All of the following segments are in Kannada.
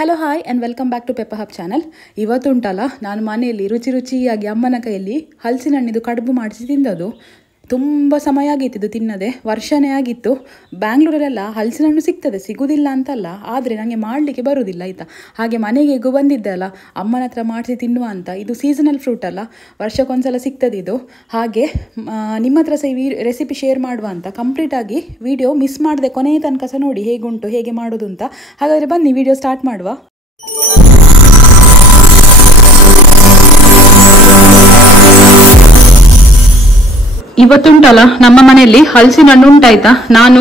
Hello hi and welcome back to pepper hub channel. ಇವತ್ತುಂಟಲ್ಲ ನಾನು ಮನೆಯಲ್ಲಿ ರುಚಿಯಾಗಿ ಅಮ್ಮನ ಕೈಯಲ್ಲಿ ಹಲಸಿನ ಹಣ್ಣಿದು ಕಡುಬು ಮಾಡಿಸಿ ತಿಂದದ್ದು. ತುಂಬ ಸಮಯ ಆಗಿತ್ತು ತಿನ್ನದೆ, ವರ್ಷನೇ ಆಗಿತ್ತು. ಬ್ಯಾಂಗ್ಳೂರಲ್ಲೆಲ್ಲ ಹಲಸಿನ ಹಣ್ಣು ಸಿಗ್ತದೆ, ಸಿಗೋದಿಲ್ಲ ಅಂತಲ್ಲ, ಆದರೆ ನನಗೆ ಮಾಡಲಿಕ್ಕೆ ಬರೋದಿಲ್ಲ ಆಯಿತಾ. ಹಾಗೆ ಮನೆಗೆ ಹೇಗೂ ಬಂದಿದ್ದೆ ಅಲ್ಲ ಅಮ್ಮನ ಹತ್ರ ಮಾಡಿಸಿ ತಿನ್ನುವ ಅಂತ. ಇದು ಸೀಸನಲ್ ಫ್ರೂಟ್ ಅಲ್ಲ, ವರ್ಷಕ್ಕೊಂದ್ಸಲ ಸಿಗ್ತದೆ ಇದು. ಹಾಗೆ ನಿಮ್ಮ ಹತ್ರ ಸಹ ಈ ರೆಸಿಪಿ ಶೇರ್ ಮಾಡುವ ಅಂತ ಕಂಪ್ಲೀಟಾಗಿ ವಿಡಿಯೋ ಮಿಸ್ ಮಾಡದೆ ಕೊನೆಯ ತನಕ ಸಹ ನೋಡಿ ಹೇಗುಂಟು, ಹೇಗೆ ಮಾಡೋದು ಅಂತ. ಹಾಗಾದರೆ ಬನ್ನಿ ವಿಡಿಯೋ ಸ್ಟಾರ್ಟ್ ಮಾಡುವ. ಇವತ್ತುಂಟಲ್ಲ ನಮ್ಮ ಮನೆಯಲ್ಲಿ ಹಲಸಿನ ಹಣ್ಣು ಉಂಟಾಯ್ತಾ. ನಾನು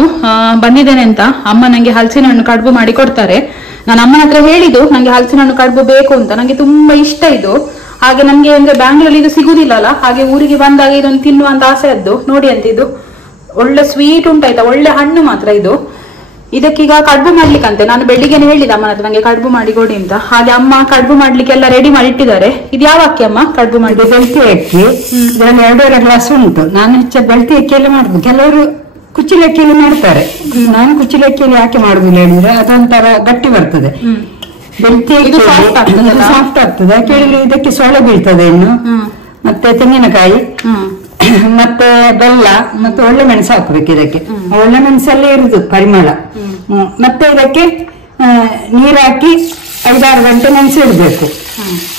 ಬಂದಿದ್ದೇನೆ ಅಂತ ಅಮ್ಮ ನಂಗೆ ಹಲಸಿನ ಹಣ್ಣು ಕಡುಬು ಮಾಡಿ ಕೊಡ್ತಾರೆ. ನಾನು ಅಮ್ಮನ ಹತ್ರ ಹೇಳಿದ್ದು ನಂಗೆ ಹಲಸಿನ ಹಣ್ಣು ಕಡುಬು ಬೇಕು ಅಂತ, ನಂಗೆ ತುಂಬಾ ಇಷ್ಟ ಇದು. ಹಾಗೆ ನಮ್ಗೆ ಅಂದ್ರೆ ಬ್ಯಾಂಗ್ಳೂರಲ್ಲಿ ಇದು ಸಿಗುದಿಲ್ಲಲ್ಲ, ಹಾಗೆ ಊರಿಗೆ ಬಂದಾಗ ಇದೊಂದು ತಿನ್ನುವ ಅಂತ ಆಸೆ ಆದ್ದು. ನೋಡಿ ಅಂತ ಇದು ಒಳ್ಳೆ ಸ್ವೀಟ್ ಉಂಟಾಯ್ತಾ, ಒಳ್ಳೆ ಹಣ್ಣು ಮಾತ್ರ ಇದು. ಇದಕ್ಕೀಗ ಕಡುಬು ಮಾಡ್ಲಿಕ್ಕಂತೆ ನಾನು ಬೆಳಿಗ್ಗೆನೆ ಹೇಳಿದ ಅಮ್ಮನ ಹತ್ರ ನಂಗೆ ಕಡುಬು ಮಾಡಿ ಕೊಡಿ ಅಂತ. ಹಾಗೆ ಅಮ್ಮ ಕಡುಬು ಮಾಡ್ಲಿಕ್ಕೆಲ್ಲ ರೆಡಿ ಮಾಡಿ ಇಟ್ಟಿದ್ದಾರೆ. ಇದು ಯಾವ ಅಕ್ಕಿ ಅಮ್ಮ ಕಡುಬು ಮಾಡಿ? ಬೆಳ್ತಿ ಅಕ್ಕಿ. ಇದರಲ್ಲಿ 2.5 ಗ್ಲಾಸ್ ಉಂಟು. ನಾನು ಹೆಚ್ಚು ಬೆಳ್ತಿ ಅಕ್ಕಿಯಲ್ಲಿ ಮಾಡುದು, ಕೆಲವರು ಕುಚ್ಚಿಲ ಅಕ್ಕಿಯಲ್ಲಿ ಮಾಡ್ತಾರೆ. ನಾನು ಕುಚ್ಚಿಲ ಅಕ್ಕಿಯಲ್ಲಿ ಯಾಕೆ ಮಾಡುದಿಲ್ಲ ಹೇಳಿದ್ರೆ ಅದೊಂಥರ ಗಟ್ಟಿ ಬರ್ತದೆ. ಬೆಳ್ತಿ ಅಕ್ಕಿ ಸಾಫ್ಟ್ ಆಗ್ತದೆ. ಕೇಳಿದ್ರೆ ಇದಕ್ಕೆ ಸೊಳ್ಳೆ ಬೀಳ್ತದೆ ಇನ್ನು, ಮತ್ತೆ ತೆಂಗಿನಕಾಯಿ, ಮತ್ತೆ ಬೆಲ್ಲ, ಮತ್ತೆ ಒಳ್ಳೆ ಮೆಣಸು ಹಾಕ್ಬೇಕು ಇದಕ್ಕೆ. ಒಳ್ಳೆ ಮೆಣಸಲ್ಲೇ ಇರುದು ಪರಿಮಳ. ಮತ್ತೆ ಇದಕ್ಕೆ ನೀರು ಹಾಕಿ 5-6 ಗಂಟೆ ನೆನೆಸಿಡ್ಬೇಕು.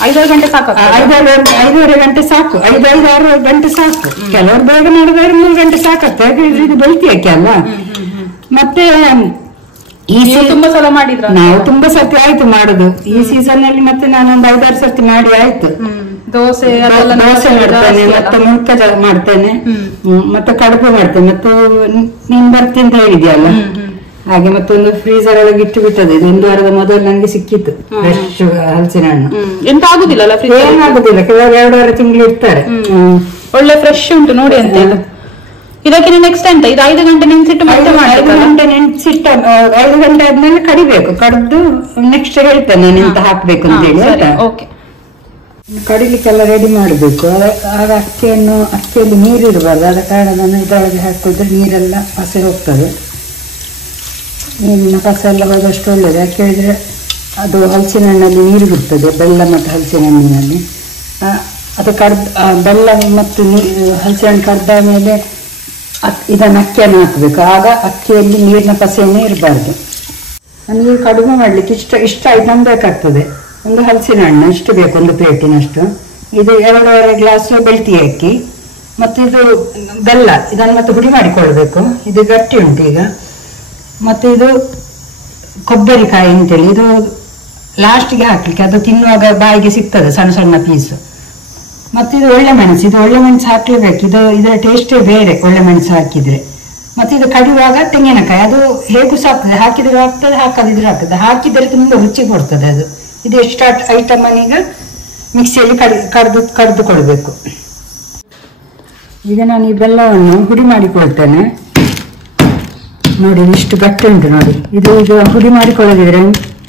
5-6 ಗಂಟೆ ಸಾಕು? 5-5.5 ಗಂಟೆ ಸಾಕು. 5-6 ಗಂಟೆ ಸಾಕು. ಕೆಲವರು ಬೇಗ ಮಾಡಿದ್ರೆ 3 ಗಂಟೆ ಸಾಕತ್ತೆ. ಯಾಕಂದ್ರೆ ಇದು ಬೆಳ್ತಿ ಅಕ್ಕಿ ಅಲ್ಲ. ಮತ್ತೆ ಈ ತುಂಬಾ ಸಲ ಮಾಡಿದ್ರ? ನಾವು ತುಂಬಾ ಸರ್ತಿ ಆಯ್ತು ಮಾಡುದು ಈ ಸೀಸನ್ ಅಲ್ಲಿ. ಮತ್ತೆ ನಾನೊಂದು 5-6 ಸರ್ತಿ ಮಾಡಿ ಆಯ್ತು. ದೋಸೆ ಮಾಡ್ತೇನೆ, ಮತ್ತೆ ಮುಳ್ಕ ಮಾಡ್ತೇನೆ, ಮತ್ತೆ ಕಡುಬು ಮಾಡ್ತೇನೆ. ಮತ್ತೆ ನೀನ್ ಬರ್ತಿ ಅಂತ ಹೇಳಿದ್ಯಲ್ಲ ಹಾಗೆ ಮತ್ತೊಂದು ಫ್ರೀಸರ್ ಒಳಗೆ ಇಟ್ಟು ಬಿಟ್ಟದೆ. ಇದು 1 ವಾರದ ಮೊದಲು ನಂಗೆ ಸಿಕ್ಕಿತ್ತು ಫ್ರೆಶ್ ಹಲಸಿನ ಹಣ್ಣು. ಎಂತ ಆಗುದಿಲ್ಲ, ಏನಾಗುದಿಲ್ಲ. ಕೆಲವರು 2-2 ತಿಂಗಳು ಇಡ್ತಾರೆ. ಒಳ್ಳೆ ಫ್ರೆಶ್ ಉಂಟು ನೋಡಿ ಅಂತ ಇದು. ಇದಕ್ಕೆ ನೆಕ್ಸ್ಟ್ ಅಂತ ಇದು 5 ಗಂಟೆ ನೆನ್ಸಿಟ್ಟು ಮತ್ತೆ 5 ಗಂಟೆ ನೆನ್ಸಿಟ್ಟ 5 ಗಂಟೆ ಆದ್ಮೇಲೆ ಕಡಿಬೇಕು. ಕಡ್ದು ನೆಕ್ಸ್ಟ್ ಹೇಳ್ತೇನೆ ನಾನು ಎಂತ ಹಾಕ್ಬೇಕು ಅಂತ ಹೇಳಿ ಆಯ್ತಾ. ಕಡಿಲಿಕ್ಕೆಲ್ಲ ರೆಡಿ ಮಾಡಬೇಕು. ಆಗ ಅಕ್ಕಿಯಲ್ಲಿ ನೀರು ಇಡಬಾರ್ದು. ಆದ ಕಾರಣ ನಾನು ಇದರೊಳಗೆ ಹಾಕಿದ್ರೆ ನೀರೆಲ್ಲ ಹಸಿ ಹೋಗ್ತದೆ. ನೀರಿನ ಕಸ ಎಲ್ಲ ಹೋದಷ್ಟು ಒಳ್ಳೆಯದು. ಯಾಕೆ ಹೇಳಿದ್ರೆ ಅದು ಹಲಸಿನ ಹಣ್ಣಲ್ಲಿ ನೀರು ಬಿಡ್ತದೆ, ಬೆಲ್ಲ ಮತ್ತು ಹಲಸಿನ ಹಣ್ಣಿನಲ್ಲಿ. ಅದು ಬೆಲ್ಲ ಮತ್ತು ಹಲಸಿನ ಹಣ್ಣು ಕಡ್ದ ಮೇಲೆ ಇದನ್ನು ಅಕ್ಕಿಯನ್ನು ಹಾಕಬೇಕು. ಆಗ ಅಕ್ಕಿಯಲ್ಲಿ ನೀರಿನ ಕಸೆಯನ್ನೇ ಇರಬಾರ್ದು. ನನಗೆ ಕಡುಬು ಮಾಡಲಿಕ್ಕೆ ಇಷ್ಟ ಐಟಮ್ ಬೇಕಾಗ್ತದೆ. ಒಂದು ಹಲಸಿನ ಹಣ್ಣು ಇಷ್ಟು ಬೇಕು, 1 ಪ್ಲೇಟಿನಷ್ಟು. ಇದು 2.5 ಗ್ಲಾಸ್ ಬೆಳ್ತಿ ಅಕ್ಕಿ, ಮತ್ತು ಇದು ಬೆಲ್ಲ. ಇದನ್ನು ಮತ್ತೆ ಹುಡಿ ಮಾಡಿಕೊಳ್ಬೇಕು. ಇದು ಗಟ್ಟಿ ಉಂಟು ಈಗ. ಮತ್ತು ಇದು ಕೊಬ್ಬರಿಕಾಯಿ ಅಂತೇಳಿ, ಇದು ಲಾಸ್ಟ್ಗೆ ಹಾಕ್ಲಿಕ್ಕೆ, ಅದು ತಿನ್ನುವಾಗ ಬಾಯಿಗೆ ಸಿಗ್ತದೆ ಸಣ್ಣ ಸಣ್ಣ ಪೀಸು. ಮತ್ತು ಇದು ಒಳ್ಳೆ ಮೆಣಸು. ಇದು ಒಳ್ಳೆ ಮೆಣಸು ಹಾಕ್ಲೇಬೇಕು. ಇದರ ಟೇಸ್ಟೇ ಬೇರೆ ಒಳ್ಳೆ ಮೆಣಸು ಹಾಕಿದ್ರೆ. ಮತ್ತು ಇದು ಕಡಿಯುವಾಗ ತೆಂಗಿನಕಾಯಿ, ಅದು ಹೇಗೂ ಸಾಕ್ತದೆ. ಹಾಕಿದ್ರೆ ಆಗ್ತದೆ, ಹಾಕದಿದ್ರೆ ಆಗ್ತದೆ. ಹಾಕಿದರೆ ತುಂಬ ರುಚಿ ಕೊಡ್ತದೆ ಅದು. ಇದು ಎಷ್ಟು ಐಟಮ್ ಈಗ ಮಿಕ್ಸಿಯಲ್ಲಿ ಕಡ್ದು ಕೊಡಬೇಕು. ಈಗ ನಾನು ಈ ಬೆಲ್ಲವನ್ನು ಹುಡಿ ಮಾಡಿಕೊಳ್ತೇನೆ. ನೋಡಿ ಇಷ್ಟು ಗಟ್ಟಿ ಉಂಟು ನೋಡಿ. ಇದು ಈಗ ಹುಡಿ ಮಾಡಿಕೊಳ್ಳದಿದ್ರೆ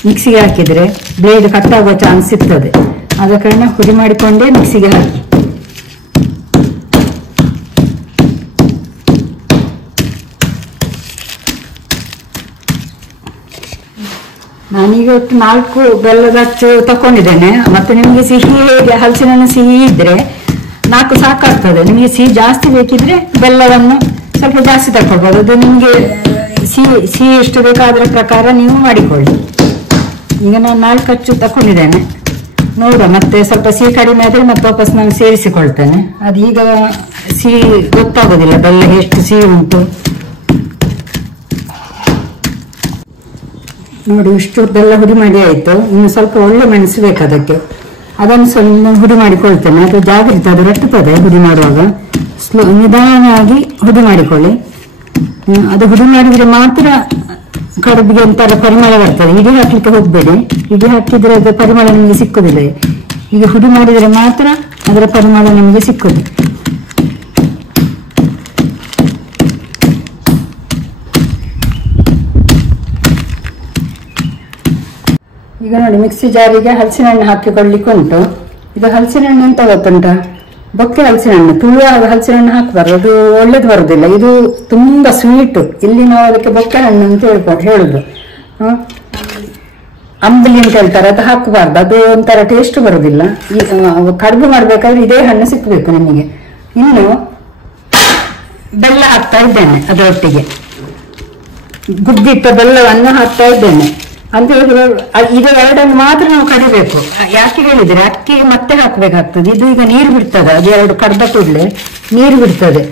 ಮಿಕ್ಸಿಗೆ ಹಾಕಿದ್ರೆ ಬ್ಲೇಡ್ ಕಟ್ಟಾಗುವ ಚಾನ್ಸ್ ಇರ್ತದೆ. ಆದ ಕಾರಣ ಹುಡಿ ಮಾಡಿಕೊಂಡೇ ಮಿಕ್ಸಿಗೆ ಹಾಕಿ. ನಾನೀಗ ಒಟ್ಟು 4 ಬೆಲ್ಲದ ಅಚ್ಚು ತಕೊಂಡಿದ್ದೇನೆ. ಮತ್ತೆ ನಿಮಗೆ ಸಿಹಿ ಹೇಗೆ ಹಲಸಿನ ಹಣ್ಣು ಸಿಹಿ ಇದ್ರೆ 4 ಸಾಕಾಗ್ತದೆ. ನಿಮಗೆ ಸಿಹಿ ಜಾಸ್ತಿ ಬೇಕಿದ್ರೆ ಬೆಲ್ಲವನ್ನು ಸ್ವಲ್ಪ ಜಾಸ್ತಿ ತಕೊಳ್ಬೋದು. ಅದು ನಿಮಗೆ ಸಿಹಿ ಎಷ್ಟು ಬೇಕಾದ್ರ ಪ್ರಕಾರ ನೀವು ಮಾಡಿಕೊಳ್ಳಿ. ಈಗ ನಾನು 4 ಅಚ್ಚು ತಕೊಂಡಿದ್ದೇನೆ. ನೋಡುವ, ಮತ್ತೆ ಸ್ವಲ್ಪ ಸಿಹಿ ಕಡಿಮೆ ಆದರೆ ಮತ್ತೆ ವಾಪಸ್ ನಾನು ಸೇರಿಸಿಕೊಳ್ತೇನೆ. ಅದು ಈಗ ಸಿಹಿ ಗೊತ್ತಾಗೋದಿಲ್ಲ ಬೆಲ್ಲ ಎಷ್ಟು ಸಿಹಿ ಉಂಟು. ನೋಡಿ ಇಷ್ಟು ಬೆಲ್ಲ ಹುಡಿ ಮಾಡಿ ಆಯ್ತು. ಇನ್ನು ಸ್ವಲ್ಪ ಒಳ್ಳೆ ಮೆಣಸು ಬೇಕು ಅದಕ್ಕೆ. ಅದನ್ನು ಸ್ವಲ್ಪ ಹುಡಿ ಮಾಡಿಕೊಳ್ತೇನೆ. ಅದು ಜಾಗ್ರತೆ, ಅದು ರಟ್ಟುತ್ತದೆ ಹುಡಿ ಮಾಡುವಾಗ. ನಿಧಾನವಾಗಿ ಹುಡಿ ಮಾಡಿಕೊಳ್ಳಿ. ಅದು ಹುಡಿ ಮಾಡಿದ್ರೆ ಮಾತ್ರ ಕಡುಬಿಗೆ ಒಂಥರ ಪರಿಮಳ ಬರ್ತದೆ. ಇಡೀ ಹಾಕ್ಲಿಕ್ಕೆ ಹೋಗ್ಬೇಡಿ. ಇಡೀ ಹಾಕಿದ್ರೆ ಅದು ಪರಿಮಳ ನಿಮಗೆ ಸಿಕ್ಕುದಿಲ್ಲ. ಈಗ ಹುಡಿ ಮಾಡಿದ್ರೆ ಮಾತ್ರ ಅದರ ಪರಿಮಳ ನಿಮಗೆ ಸಿಕ್ಕುದು. ಈಗ ನೋಡಿ ಮಿಕ್ಸಿ ಜಾರಿಗೆ ಹಲಸಿನ ಹಣ್ಣು ಹಾಕಿಕೊಳ್ಳಿಕ್ಕೆ ಉಂಟು. ಇದು ಹಲಸಿನ ಹಣ್ಣು ಎಂತ ಗೊತ್ತುಂಟ, ಬೊಕ್ಕೆ ಹಲಸಿನ ಹಣ್ಣು. ತುಳುವ ಹಲಸಿನ ಹಣ್ಣು ಹಾಕ್ಬಾರ್ದು, ಅದು ಒಳ್ಳೇದು ಬರುದಿಲ್ಲ. ಇದು ತುಂಬಾ ಸ್ವೀಟು. ಇಲ್ಲಿ ನಾವು ಅದಕ್ಕೆ ಬೊಕ್ಕೆ ಹಣ್ಣು ಅಂತ ಹೇಳುದು. ಅಂಬಲಿ ಅಂತ ಹೇಳ್ತಾರೆ, ಅದು ಹಾಕಬಾರ್ದು, ಅದು ಒಂಥರ ಟೇಸ್ಟ್ ಬರುದಿಲ್ಲ. ಕಡುಬು ಮಾಡ್ಬೇಕಾದ್ರೆ ಇದೇ ಹಣ್ಣು ಸಿಕ್ಬೇಕು ನಿಮಗೆ. ಇನ್ನು ಬೆಲ್ಲ ಹಾಕ್ತಾ ಇದ್ದೇನೆ, ಅದರೊಟ್ಟಿಗೆ ಗುದ್ದಿಟ್ಟ ಬೆಲ್ಲವನ್ನು ಹಾಕ್ತಾ ಇದ್ದೇನೆ. ಅಂತ ಹೇಳಿದ್ರೆ ಇದು ಎರಡನ್ನು ಮಾತ್ರ ನಾವು ಕಡಿಬೇಕು. ಯಾಕೆ ಹೇಳಿದ್ರೆ ಅಕ್ಕಿ ಮತ್ತೆ ಹಾಕ್ಬೇಕಾಗ್ತದೆ, ಇದು ಈಗ ನೀರು ಬಿಡ್ತದೆ, ಅದು ಎರಡು ಕಡ್ದ ಕೂಡಲೇ ನೀರು ಬಿಡ್ತದೆ.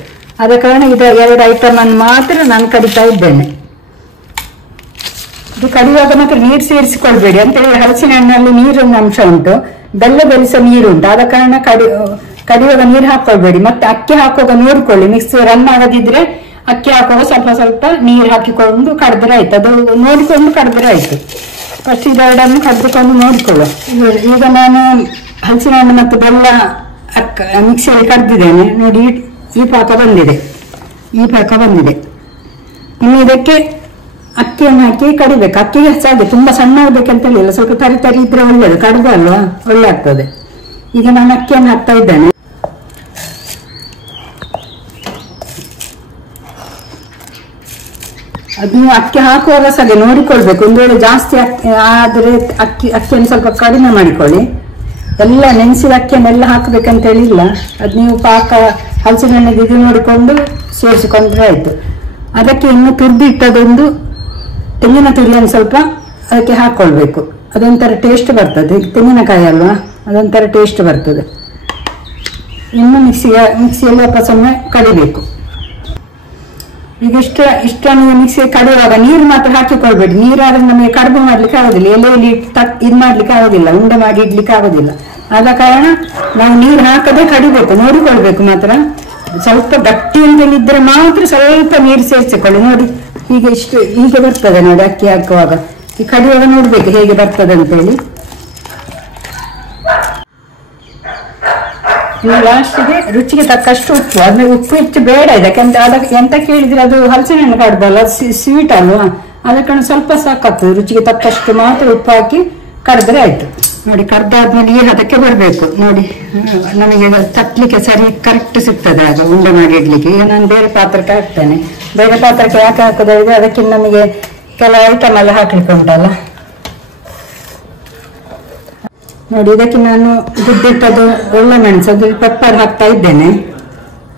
ಆದ ಕಾರಣ ಇದು ಎರಡು ಐಟಮ್ ಅನ್ನು ಮಾತ್ರ ನಾನು ಕಡಿತಾ ಇದ್ದೇನೆ. ಇದು ಕಡಿಯುವಾಗ ಮಾತ್ರ ನೀರು ಸೇರಿಸಿಕೊಳ್ಬೇಡಿ ಅಂತ ಹೇಳಿ, ಹಲಸಿನ ಹಣ್ಣಲ್ಲಿ ನೀರಿನ ಅಂಶ ಉಂಟು, ಬೆಲ್ಲ ಬೆರೆಸೋ ನೀರು ಉಂಟು. ಆದ ಕಾರಣ ಕಡಿಯುವಾಗ ನೀರು ಹಾಕೊಳ್ಬೇಡಿ. ಮತ್ತೆ ಅಕ್ಕಿ ಹಾಕುವಾಗ ನೋಡ್ಕೊಳ್ಳಿ, ಮಿಕ್ಸಿ ರನ್ ಆಗದಿದ್ರೆ ಅಕ್ಕಿ ಹಾಕುವಾಗ ಸ್ವಲ್ಪ ಸ್ವಲ್ಪ ನೀರು ಹಾಕಿಕೊಂಡು ಕಡಿದ್ರೆ ಆಯ್ತು, ಅದು ನೋಡಿಕೊಂಡು ಕಡಿದ್ರೆ ಆಯ್ತು. ಫಸ್ಟ್ ಇದೆರಡನ್ನು ಕಡಿದುಕೊಂಡು ನೋಡಿಕೊಳ್ಳು. ಈಗ ನಾನು ಹಲಸಿನ ಹಣ್ಣು ಮತ್ತು ಬೆಲ್ಲ ಮಿಕ್ಸಿಯಲ್ಲಿ ಕಡ್ದಿದ್ದೇನೆ ನೋಡಿ, ಈ ಪಾಕ ಬಂದಿದೆ, ಈ ಪಾಕ ಬಂದಿದೆ. ಇನ್ನು ಇದಕ್ಕೆ ಅಕ್ಕಿಯನ್ನು ಹಾಕಿ ಕಡಿಬೇಕು. ಅಕ್ಕಿಗೆ ಹಾಗೆ ತುಂಬಾ ಸಣ್ಣ ಆಗ್ಬೇಕಂತ ಹೇಳಿಲ್ಲ, ಸ್ವಲ್ಪ ತರಿ ತರಿ ಇದ್ರೆ ಒಳ್ಳೇದು, ಕಡ್ದು ಅಲ್ವಾ ಒಳ್ಳೆ ಆಗ್ತದೆ. ಈಗ ನಾನು ಅಕ್ಕಿಯನ್ನು ಹಾಕ್ತಾ ಇದ್ದೇನೆ. ಅದು ನೀವು ಅಕ್ಕಿ ಹಾಕುವಾಗ ಸಹ ನೋಡಿಕೊಳ್ಬೇಕು, ಒಂದು ವೇಳೆ ಜಾಸ್ತಿ ಆದ್ರೆ ಅಕ್ಕಿಯನ್ನು ಸ್ವಲ್ಪ ಕಡಿಮೆ ಮಾಡಿಕೊಳ್ಳಿ. ಎಲ್ಲ ನೆನೆಸಿದ ಅಕ್ಕಿಯನ್ನೆಲ್ಲ ಹಾಕ್ಬೇಕಂತ ಹೇಳಿಲ್ಲ, ಅದು ನೀವು ಪಾಕ ಹಲಸಿನ ಹಣ್ಣಿಗೆ ಇದು ನೋಡಿಕೊಂಡು ಸೇರಿಸಿಕೊಂಡ್ರೆ ಆಯ್ತು. ಅದಕ್ಕೆ ಇನ್ನು ತುರ್ದಿಟ್ಟದೊಂದು ತೆಂಗಿನ ತುರಿಯನ್ನು ಸ್ವಲ್ಪ ಅದಕ್ಕೆ ಹಾಕೊಳ್ಬೇಕು, ಅದೊಂಥರ ಟೇಸ್ಟ್ ಬರ್ತದೆ. ತೆಂಗಿನಕಾಯಿ ಅಲ್ವಾ, ಅದೊಂಥರ ಟೇಸ್ಟ್ ಬರ್ತದೆ. ಇನ್ನು ಮಿಕ್ಸಿಯಲ್ಲಿ ವಾಪಸ್ ಒಮ್ಮೆ ಕಡಿಬೇಕು. ಈಗ ಇಷ್ಟನ್ನು ಮಿಕ್ಸಿ ಕಡಿಯುವಾಗ ನೀರು ಮಾತ್ರ ಹಾಕಿಕೊಳ್ಬೇಡಿ, ನೀರಾದ್ರೆ ನಮಗೆ ಕಡುಬು ಮಾಡ್ಲಿಕ್ಕೆ ಆಗೋದಿಲ್ಲ, ಎಲೆಯಲ್ಲಿ ಇದು ಮಾಡ್ಲಿಕ್ಕೆ ಆಗೋದಿಲ್ಲ, ಉಂಡೆ ಮಾಡಿ ಇಡ್ಲಿಕ್ಕೆ ಆಗೋದಿಲ್ಲ. ಆದ ಕಾರಣ ನಾವು ನೀರು ಹಾಕದೆ ಕಡಿಬೇಕು, ನೋಡಿಕೊಳ್ಬೇಕು ಮಾತ್ರ. ಸ್ವಲ್ಪ ಗಟ್ಟಿ ಅಂತೇಳಿದ್ರೆ ಮಾತ್ರ ಸ್ವಲ್ಪ ನೀರು ಸೇರಿಸಿಕೊಳ್ಳಿ. ನೋಡಿ ಹೀಗೆ ಬರ್ತದೆ ನೋಡಿ, ಅಕ್ಕಿ ಹಾಕುವಾಗ ಈ ಕಡಿಯುವಾಗ ನೋಡ್ಬೇಕು ಹೇಗೆ ಬರ್ತದೆ ಅಂತೇಳಿ. ಇನ್ನು ಲಾಸ್ಟಿಗೆ ರುಚಿಗೆ ತಕ್ಕಷ್ಟು ಉಪ್ಪು, ಅಂದ್ರೆ ಉಪ್ಪು ಹೆಚ್ಚು ಬೇಡ ಇದಕ್ಕೆ. ಅದಕ್ಕೆ ಎಂತ ಕೇಳಿದ್ರೆ ಅದು ಹಲಸಿನ ಹಣ್ಣು ಕಡ್ಬಲ್ಲ, ಸ್ವೀಟ್ ಅಲ್ವಾ, ಅದಕ್ಕೆ ಸ್ವಲ್ಪ ಸಾಕಾಗ್ತದೆ. ರುಚಿಗೆ ತಕ್ಕಷ್ಟು ಮಾತ್ರ ಉಪ್ಪು ಹಾಕಿ ಕಡಿದ್ರೆ ಆಯ್ತು. ನೋಡಿ ಕಡ್ದಾದ್ಮೇಲೆ ಈ ಹದಕ್ಕೆ ಬರಬೇಕು ನೋಡಿ, ನಮಗೆ ತಟ್ಲಿಕ್ಕೆ ಸರಿ ಕರೆಕ್ಟ್ ಸಿಗ್ತದೆ, ಆಗ ಉಂಡೆ ಮಾಡಿ ಇಡ್ಲಿಕ್ಕೆ. ಈಗ ನಾನು ಬೇರೆ ಪಾತ್ರಕ್ಕೆ ಹಾಕ್ತೇನೆ. ಬೇರೆ ಪಾತ್ರಕ್ಕೆ ಯಾಕೆ ಹಾಕೋದಿದ್ರೆ ಅದಕ್ಕೆ ನಮಗೆ ಕೆಲವು ಐಟಮ್ ಎಲ್ಲ ಹಾಕ್ಲಿಕ್ಕೆ ಉಂಟಲ್ಲ. ನೋಡಿ ಇದಕ್ಕೆ ನಾನು ಗುದ್ದಿಟ್ಟದು ಒಳ್ಳೆ ಮೆಣಸು, ಅದು ಪೆಪ್ಪರ್ ಹಾಕ್ತಾ ಇದ್ದೇನೆ,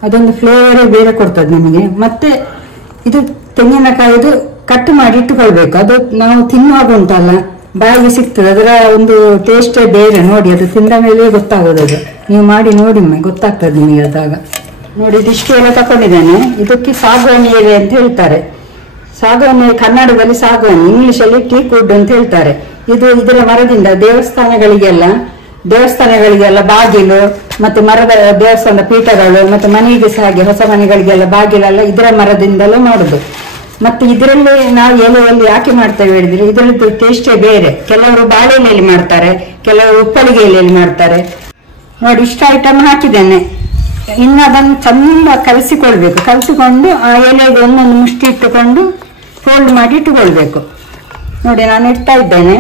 ಅದೊಂದು ಫ್ಲೇವರೇ ಬೇರೆ ಕೊಡ್ತದೆ ನಿಮಗೆ. ಮತ್ತೆ ಇದು ತೆಂಗಿನಕಾಯಿದು ಕಟ್ ಮಾಡಿ ಇಟ್ಟುಕೊಳ್ಬೇಕು, ಅದು ನಾವು ತಿನ್ನುವಾಗ ಉಂಟಲ್ಲ ಬಾಯಿಗೆ ಸಿಗ್ತದೆ, ಅದರ ಒಂದು ಟೇಸ್ಟೇ ಬೇರೆ. ನೋಡಿ ಅದು ತಿಂದ ಮೇಲೆ ಗೊತ್ತಾಗೋದು, ಅದು ನೀವು ಮಾಡಿ ನೋಡಿ ಗೊತ್ತಾಗ್ತದೆ ನಿಮಗೆ ಅದಾಗ. ನೋಡಿ ಇದಿಷ್ಟು ಎಲ್ಲ ತಕೊಂಡಿದ್ದೇನೆ. ಇದಕ್ಕೆ ಸಾಗುವಾನಿ ಎಲೆ ಅಂತ ಹೇಳ್ತಾರೆ. ಸಾಗುವಾನಿ ಕನ್ನಡದಲ್ಲಿ ಸಾಗುವಾನಿ, ಇಂಗ್ಲಿಷಲ್ಲಿ ಟೀಕ್ ವುಡ್ ಅಂತ ಹೇಳ್ತಾರೆ. ಇದರ ಮರದಿಂದ ದೇವಸ್ಥಾನಗಳಿಗೆಲ್ಲ ಬಾಗಿಲು ಮತ್ತೆ ಮರದ ದೇವಸ್ಥಾನದ ಪೀಠಗಳು ಮತ್ತೆ ಮನೆಗೆ ಸಹ ಹಾಗೆ ಹೊಸ ಮನೆಗಳಿಗೆಲ್ಲ ಬಾಗಿಲೆಲ್ಲ ಇದರ ಮರದಿಂದಲೇ ಮಾಡುದು. ಮತ್ತೆ ಇದರಲ್ಲಿ ನಾವು ಎಲೆಯಲ್ಲಿ ಯಾಕೆ ಮಾಡ್ತೇವೆ ಹೇಳಿದ್ರೆ ಇದರದ್ದು ಟೇಸ್ಟೇ ಬೇರೆ. ಕೆಲವರು ಬಾಳೆ ಎಲೆಯಲ್ಲಿ ಮಾಡ್ತಾರೆ, ಕೆಲವರು ಉಪ್ಪಳಿಗೆ ಎಲೆಯಲ್ಲಿ ಮಾಡ್ತಾರೆ. ನೋಡಿ ಇಷ್ಟ ಐಟಮ್ ಹಾಕಿದ್ದೇನೆ. ಇನ್ನು ಅದನ್ನು ಚಂದ ಕಲಸಿಕೊಳ್ಬೇಕು. ಕಲಸಿಕೊಂಡು ಆ ಎಲೆಗೆ ಒಂದೊಂದು ಮುಷ್ಟಿ ಇಟ್ಟುಕೊಂಡು ಫೋಲ್ಡ್ ಮಾಡಿ ಇಟ್ಟುಕೊಳ್ಬೇಕು. ನೋಡಿ ನಾನು ಇಡ್ತಾ ಇದ್ದೇನೆ.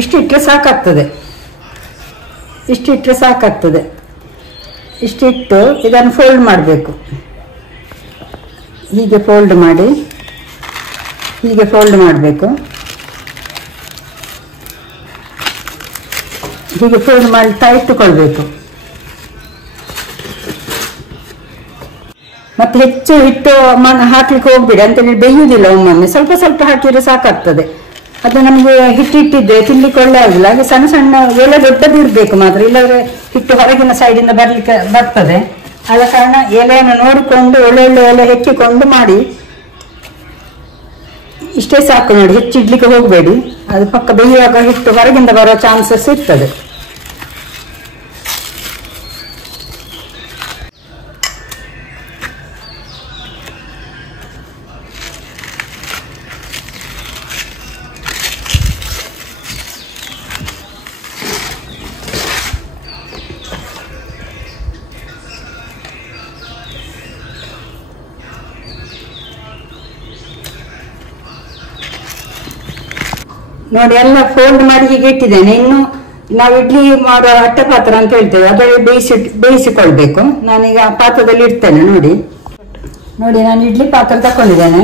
ಇಷ್ಟಿಟ್ಟರೆ ಸಾಕಾಗ್ತದೆ, ಇಷ್ಟಿಟ್ಟು ಇದನ್ನು ಫೋಲ್ಡ್ ಮಾಡಬೇಕು. ಹೀಗೆ ಫೋಲ್ಡ್ ಮಾಡಿ ಹೀಗೆ ಫೋಲ್ಡ್ ಮಾಡಬೇಕು. ಹೀಗೆ ಫೋಲ್ಡ್ ಮಾಡ್ತಾ ಇಟ್ಟುಕೊಳ್ಬೇಕು. ಮತ್ತೆ ಹೆಚ್ಚು ಹಿಟ್ಟು ಹಾಕ್ಲಿಕ್ಕೆ ಹೋಗ್ಬೇಡಿ, ಅಂತೇಳಿ ಬೇಯುವುದಿಲ್ಲ. ಒಮ್ಮೊಮ್ಮೆ ಸ್ವಲ್ಪ ಸ್ವಲ್ಪ ಹಾಕಿದ್ರೆ ಸಾಕಾಗ್ತದೆ. ಅದು ನಮಗೆ ಹಿಟ್ಟಿಟ್ಟಿದ್ರೆ ತಿನ್ಲಿಕ್ಕೆ ಒಳ್ಳೆ ಆಗಿಲ್ಲ. ಹಾಗೆ ಸಣ್ಣ ಸಣ್ಣ ಎಲೆ ದೊಡ್ಡದು ಇರ್ಬೇಕು ಮಾತ್ರ, ಇಲ್ಲಾಂದ್ರೆ ಹಿಟ್ಟು ಹೊರಗಿನ ಸೈಡಿಂದ ಬರ್ತದೆ. ಆದ ಕಾರಣ ಎಲೆಯನ್ನು ನೋಡಿಕೊಂಡು ಒಳ್ಳೆ ಎಲೆ ಹೆಕ್ಕಿಕೊಂಡು ಮಾಡಿ. ಇಷ್ಟೇ ಸಾಕು ನೋಡಿ, ಹೆಚ್ಚು ಇಡ್ಲಿಕ್ಕೆ ಹೋಗಬೇಡಿ. ಅದು ಪಕ್ಕ ಬೇಯುವಾಗ ಹಿಟ್ಟು ಹೊರಗಿಂದ ಬರೋ ಚಾನ್ಸಸ್ ಇರ್ತದೆ. ನೋಡಿ ಎಲ್ಲ ಫೋಲ್ಡ್ ಮಾಡಿ ಹೀಗೆ ಇಟ್ಟಿದ್ದೇನೆ. ಇನ್ನು ನಾವು ಇಡ್ಲಿ ಮಾಡುವ ಅಟ್ಟ ಪಾತ್ರ ಅಂತ ಹೇಳ್ತೇವೆ, ಅದರಲ್ಲಿ ಬೇಯಿಸಿಕೊಳ್ಬೇಕು. ನಾನೀಗ ಪಾತ್ರದಲ್ಲಿ ಇಡ್ತೇನೆ. ನೋಡಿ ನಾನು ಇಡ್ಲಿ ಪಾತ್ರ ತಕೊಂಡಿದ್ದೇನೆ.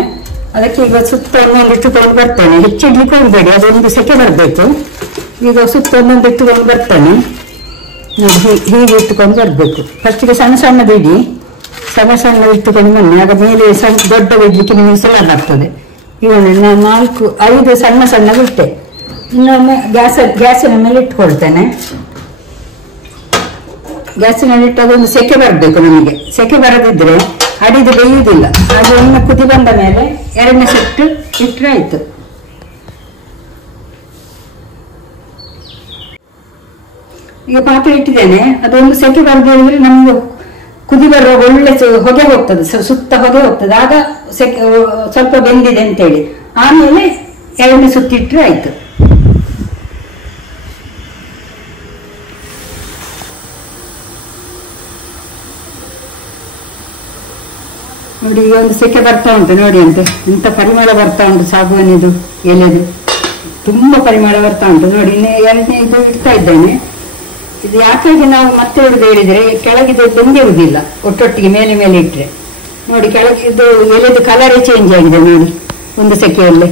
ಅದಕ್ಕೆ ಈಗ ಸುತ್ತ ಒಂದೊಂದು ಇಟ್ಟುಕೊಂಡು ಬರ್ತೇನೆ. ಹೆಚ್ಚಿಡ್ಲಿಕ್ಕೆ ಹೋಗಬೇಡಿ, ಅದೊಂದು ಸೆಕೆ ಬರಬೇಕು. ಈಗ ಸುತ್ತ ಒಂದೊಂದು ಇಟ್ಟುಕೊಂಡು ಬರ್ತೇನೆ ನೋಡಿ. ಹೀಗೆ ಇಟ್ಟುಕೊಂಡು ಬರಬೇಕು. ಫಸ್ಟಿಗೆ ಸಣ್ಣ ಸಣ್ಣದು ಇಡಿ, ಸಣ್ಣ ಸಣ್ಣ ಇಟ್ಟುಕೊಂಡು ಬನ್ನಿ. ಆಗ ಮೇಲೆ ದೊಡ್ಡ ಇಡ್ಲಿಕ್ಕೆ ನಿಮಗೆ ಸುಲಭ ಆಗ್ತದೆ. ಈಗ ನಾನು 4-5 ಸಣ್ಣ ಸಣ್ಣ ಇಟ್ಟೆ. ಇನ್ನೊಮ್ಮೆ ಗ್ಯಾಸಿನ ಮೇಲೆ ಇಟ್ಕೊಳ್ತೇನೆ. ಗ್ಯಾಸಿನಲ್ಲಿ ಇಟ್ಟು ಅದೊಂದು ಸೆಕೆ ಬರಬೇಕು ನಮಗೆ. ಸೆಕೆ ಬರದಿದ್ರೆ ಅಡಿದು ಬೇಯುವುದಿಲ್ಲ. ಹಾಗೆ ಒಮ್ಮೆ ಕುದಿ ಬಂದ ಮೇಲೆ 2ನೇ ಸೆಟ್ ಇಟ್ಟರೆ ಆಯ್ತು. ಈಗ ಪಾತ್ರೆ ಇಟ್ಟಿದ್ದೇನೆ. ಅದೊಂದು ಸೆಕೆ ಬರದೆ ಹೇಳಿದ್ರೆ ನಮ್ಗೆ ಕುದಿ ಬರುವ ಒಳ್ಳೆ ಹೊಗೆ ಹೋಗ್ತದೆ, ಸುತ್ತ ಹೊಗೆ ಹೋಗ್ತದೆ. ಆಗ ಸೆಕೆ ಸ್ವಲ್ಪ ಬೆಂದಿದೆ ಅಂತೇಳಿ ಆಮೇಲೆ 2ನೇ ಸುತ್ತಿಟ್ರೆ ಆಯ್ತು. ನೋಡಿ ಈಗ ಒಂದು ಸೆಕೆ ಬರ್ತಾ ಉಂಟು ನೋಡಿ. ಅಂತೆ ಇಂಥ ಪರಿಮಳ ಬರ್ತಾ ಉಂಟು ಸಾಗುವಾನಿದು ಎಲೆದು, ತುಂಬಾ ಪರಿಮಳ ಬರ್ತಾ ಉಂಟು ನೋಡಿ. ಇನ್ನು 2ನೇ ಇದು ಇಡ್ತಾ ಇದ್ದೇನೆ. ಇದು ಯಾಕಾಗಿ ನಾವು ಮತ್ತೆ ಹಿಡಿದು ಹೇಳಿದ್ರೆ ಕೆಳಗಿದು ಬೆಂದಿರುವುದಿಲ್ಲ ಒಟ್ಟೊಟ್ಟಿಗೆ ಮೇಲೆ ಮೇಲೆ ಇಟ್ರೆ. ನೋಡಿ ಕೆಳಗಿದು ಎಲೆದು ಕಲರೇ ಚೇಂಜ್ ಆಗಿದೆ ನೋಡಿ ಒಂದು ಸೆಕೆಯಲ್ಲಿ.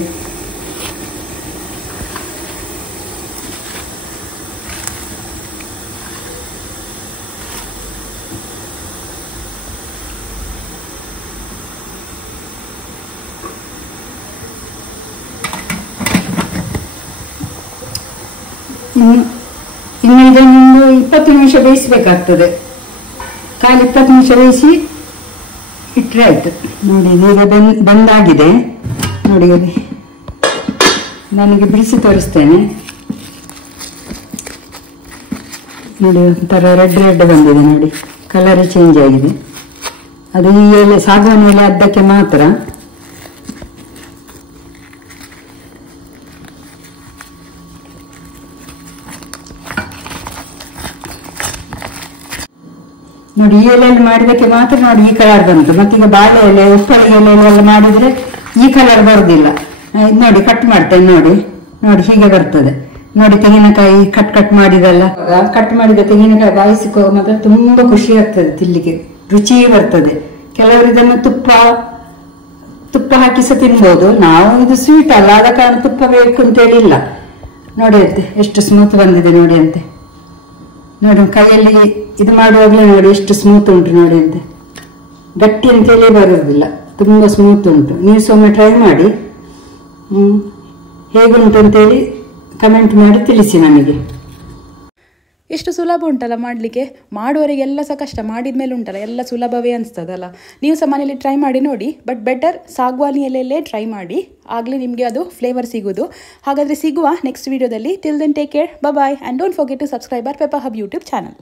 ಇನ್ನು ಇದನ್ನು 20 ನಿಮಿಷ ಬೇಯಿಸಬೇಕಾಗ್ತದೆ. ಖಾಲಿ 20 ನಿಮಿಷ ಬೇಯಿಸಿ ಇಟ್ಟರೆ ಆಯ್ತು. ನೋಡಿ ಈಗ ಬಂದಾಗಿದೆ ನೋಡಿ. ನನಗೆ ಬಿಡಿಸಿ ತೋರಿಸ್ತೇನೆ ನೋಡಿ. ಒಂಥರ ರೆಡ್ ಬಂದಿದೆ ನೋಡಿ, ಕಲರ್ ಚೇಂಜ್ ಆಗಿದೆ. ಅದು ಈ ಎಲೆ ಸಾಗುವಾನಿ ಎಲೆ ಅದ್ದಕ್ಕೆ ಮಾತ್ರ. ನೋಡಿ ಈ ಎಲೆಯಲ್ಲಿ ಮಾಡಿದಕ್ಕೆ ಮಾತ್ರ ನೋಡಿ ಈ ಕಲರ್ ಬಂತು. ಮತ್ತೀಗ ಬಾಳೆ ಎಲೆ ಉಪ್ಪಳಿಗೆ ಎಲೆಯಲ್ಲೆಲ್ಲ ಮಾಡಿದ್ರೆ ಈ ಕಲರ್ ಬರುದಿಲ್ಲ. ಇದು ನೋಡಿ ಕಟ್ ಮಾಡ್ತೇನೆ ನೋಡಿ. ನೋಡಿ ಹೀಗೆ ಬರ್ತದೆ ನೋಡಿ. ತೆಂಗಿನಕಾಯಿ ಕಟ್ ಮಾಡಿದಲ್ಲ, ಕಟ್ ಮಾಡಿದ ತೆಂಗಿನಕಾಯಿ ಬಾಯಿಸಿಕೋ ಮಾತ್ರ ತುಂಬಾ ಖುಷಿ ಆಗ್ತದೆ, ತಿನ್ಲಿಕ್ಕೆ ರುಚಿ ಬರ್ತದೆ. ಕೆಲವರು ಇದನ್ನು ತುಪ್ಪ ಹಾಕಿ ಸಹ ತಿನ್ಬಹುದು. ನಾವು ಇದು ಸ್ವೀಟ್ ಅಲ್ಲ, ಆದ ಕಾರಣ ತುಪ್ಪ ಬೇಕು ಅಂತೇಳಿ ಇಲ್ಲ. ನೋಡಿ ಅಂತೆ ಎಷ್ಟು ಸ್ಮೂತ್ ಬಂದಿದೆ ನೋಡಿ ಅಂತೆ. ನೋಡಿ ಕೈಯಲ್ಲಿ ಇದು ಮಾಡುವಾಗಲೇ ನೋಡಿ ಎಷ್ಟು ಸ್ಮೂತ್ ಉಂಟು ನೋಡಿ ಅಂತೆ. ಗಟ್ಟಿ ಅಂತೇಳಿ ಬರೋದಿಲ್ಲ, ತುಂಬಾ ಸ್ಮೂತ್ ಉಂಟು. ನೀವು ಸೊಮ್ಮೆ ಟ್ರೈ ಮಾಡಿ, ಹೇಗುಂಟು ಅಂತೇಳಿ ಕಮೆಂಟ್ ಮಾಡಿ ತಿಳಿಸಿ ನನಗೆ. ಎಷ್ಟು ಸುಲಭ ಉಂಟಲ್ಲ ಮಾಡಲಿಕ್ಕೆ. ಮಾಡುವವರಿಗೆಲ್ಲ ಸಹ ಕಷ್ಟ, ಮಾಡಿದ ಮೇಲೆ ಉಂಟಲ್ಲ ಎಲ್ಲ ಸುಲಭವೇ ಅನಿಸ್ತದಲ್ಲ. ನೀವು ಸಹ ಮನೇಲಿ ಟ್ರೈ ಮಾಡಿ ನೋಡಿ. ಬಟ್ ಬೆಟರ್ ಸಾಗುವಾನಿ ಎಲೆಯಲ್ಲೇ ಟ್ರೈ ಮಾಡಿ, ಆಗಲೇ ನಿಮಗೆ ಅದು ಫ್ಲೇವರ್ ಸಿಗೋದು. ಹಾಗಾದರೆ ಸಿಗುವ ನೆಕ್ಸ್ಟ್ ವೀಡಿಯೋದಲ್ಲಿ. Till then take care, bye and don't forget to subscribe our Pepper Hub YouTube channel.